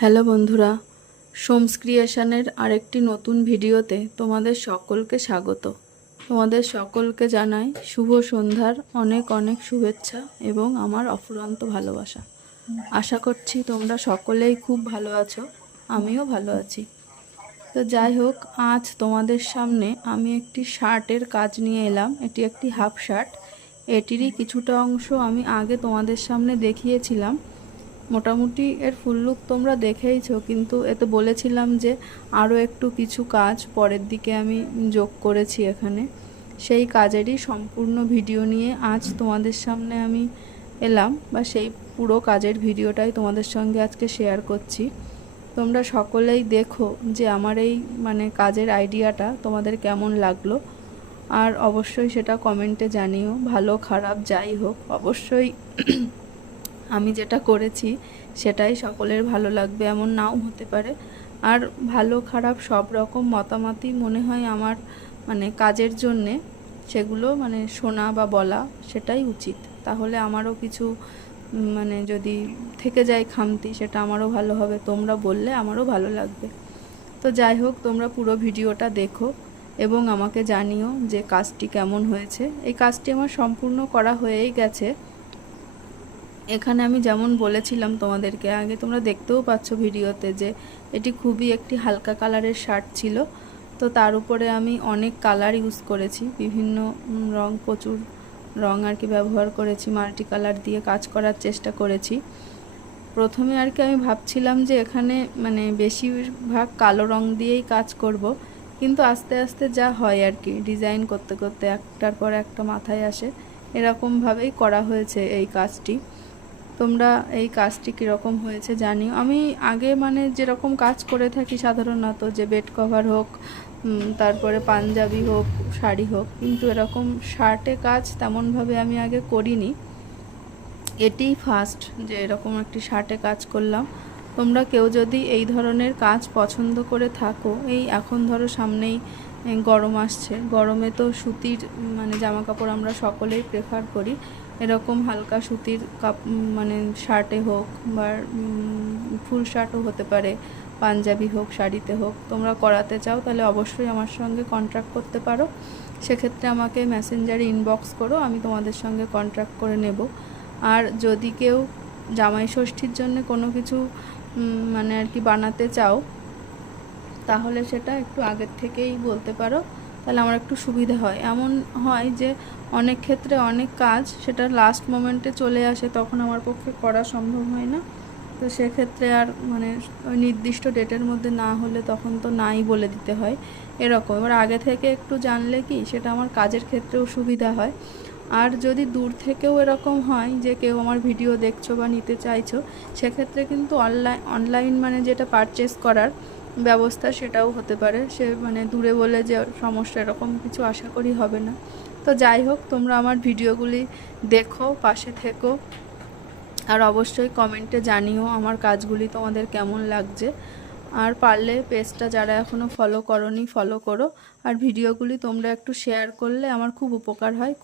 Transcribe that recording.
Hello বন্ধুরা, সোমস ক্রিয়েশনের আরেকটি নতুন ভিডিওতে তোমাদের সকলকে স্বাগত। তোমাদের সকলকে জানাই শুভ সন্ধ্যার অনেক অনেক শুভেচ্ছা এবং আমার অফুরন্ত ভালোবাসা। আশা করছি তোমরা সকলেই খুব ভালো আছো, আমিও ভালো আছি। তো যাই হোক, আজ তোমাদের সামনে আমি একটি শার্টের কাজ নিয়ে এলাম। এটি একটি হাফ শার্ট। এটিরই কিছুটা অংশ আমি আগে তোমাদের সামনে দেখিয়েছিলাম। মোটামুটি এর ফুল লুক তোমরা দেখেইছো, কিন্তু এতে বলেছিলাম যে আরও একটু কিছু কাজ পরের দিকে আমি যোগ করেছি এখানে। সেই কাজেরই সম্পূর্ণ ভিডিও নিয়ে আজ তোমাদের সামনে আমি এলাম, বা সেই পুরো কাজের ভিডিওটাই তোমাদের সঙ্গে আজকে শেয়ার করছি। তোমরা সকলেই দেখো যে আমার এই কাজের আইডিয়াটা তোমাদের কেমন লাগলো, আর অবশ্যই সেটা কমেন্টে জানিও। ভালো খারাপ যাই হোক, অবশ্যই আমি যেটা করেছি সেটাই সকলের ভালো লাগবে এমন নাও হতে পারে। আর ভালো খারাপ সব রকম মতামতই মনে হয় আমার কাজের জন্যে সেগুলো শোনা বা বলা সেটাই উচিত। তাহলে আমারও কিছু যদি থেকে যায় খামতি, সেটা আমারও ভালো হবে, তোমরা বললে আমারও ভালো লাগবে। তো যাই হোক, তোমরা পুরো ভিডিওটা দেখো এবং আমাকে জানিও যে কাজটি কেমন হয়েছে। এই কাজটি আমার সম্পূর্ণ করা হয়েই গেছে। এখানে আমি যেমন বলেছিলাম তোমাদেরকে আগে, তোমরা দেখতেও পাচ্ছ ভিডিওতে, যে এটি খুবই একটি হালকা কালারের শার্ট ছিল। তো তার উপরে আমি অনেক কালার ইউজ করেছি, বিভিন্ন রং, প্রচুর রং আর কি ব্যবহার করেছি, মাল্টি কালার দিয়ে কাজ করার চেষ্টা করেছি। প্রথমে আর কি আমি ভাবছিলাম যে এখানে বেশিরভাগ কালো রং দিয়েই কাজ করব, কিন্তু আস্তে আস্তে যা হয় আর কি, ডিজাইন করতে করতে একটার পর একটা মাথায় আসে, এরকমভাবেই করা হয়েছে এই কাজটি। তোমরা এই কাজটি কীরকম হয়েছে জানিও। আমি আগে যেরকম কাজ করে থাকি সাধারণত, যে বেড কভার হোক, তারপরে পাঞ্জাবি হোক, শাড়ি হোক, কিন্তু এরকম শার্টে কাজ তেমনভাবে আমি আগে করিনি। এটিই ফার্স্ট যে এরকম একটি শার্টে কাজ করলাম। তোমরা কেউ যদি এই ধরনের কাজ পছন্দ করে থাকো, এই এখন ধরো সামনেই গরম আসছে, গরমে তো সুতির জামা কাপড় আমরা সকলেই প্রেফার করি। এরকম হালকা সুতির শার্টে হোক, বা ফুল শার্টও হতে পারে, পাঞ্জাবি হোক, শাড়িতে হোক, তোমরা করাতে চাও তাহলে অবশ্যই আমার সঙ্গে কন্ট্যাক্ট করতে পারো। সেক্ষেত্রে আমাকে মেসেঞ্জারে ইনবক্স করো, আমি তোমাদের সঙ্গে কন্ট্যাক্ট করে নেব। আর যদি কেউ জামাই ষষ্ঠীর জন্য কোনো কিছু আর কি বানাতে চাও, তাহলে সেটা একটু আগের থেকেই বলতে পারো, তাহলে আমার একটু সুবিধা হয়। এমন হয় যে অনেক ক্ষেত্রে অনেক কাজ সেটা লাস্ট মোমেন্টে চলে আসে, তখন আমার পক্ষে করা সম্ভব হয় না। তো সেক্ষেত্রে আর ওই নির্দিষ্ট ডেটের মধ্যে না হলে তখন তো নাই বলে দিতে হয়, এরকম। এবার আগে থেকে একটু জানলে কি সেটা আমার কাজের ক্ষেত্রেও সুবিধা হয়। আর যদি দূর থেকেও এরকম হয় যে কেউ আমার ভিডিও দেখছো বা নিতে চাইছো, সেক্ষেত্রে কিন্তু অনলাইন যেটা পারচেস করার ব্যবস্থা সেটাও হতে পারে। সে দূরে বলে যে সমস্যা, এরকম কিছু আশা করি হবে না। তো যাই হোক, তোমরা আমার ভিডিওগুলি দেখো, পাশে থেকো, আর অবশ্যই কমেন্টে জানিও আমার কাজগুলি তোমাদের কেমন লাগছে। আর পারলে পেজটা যারা এখনও ফলো করোনি, ফলো করো। আর ভিডিওগুলি তোমরা একটু শেয়ার করলে আমার খুব উপকার হয়।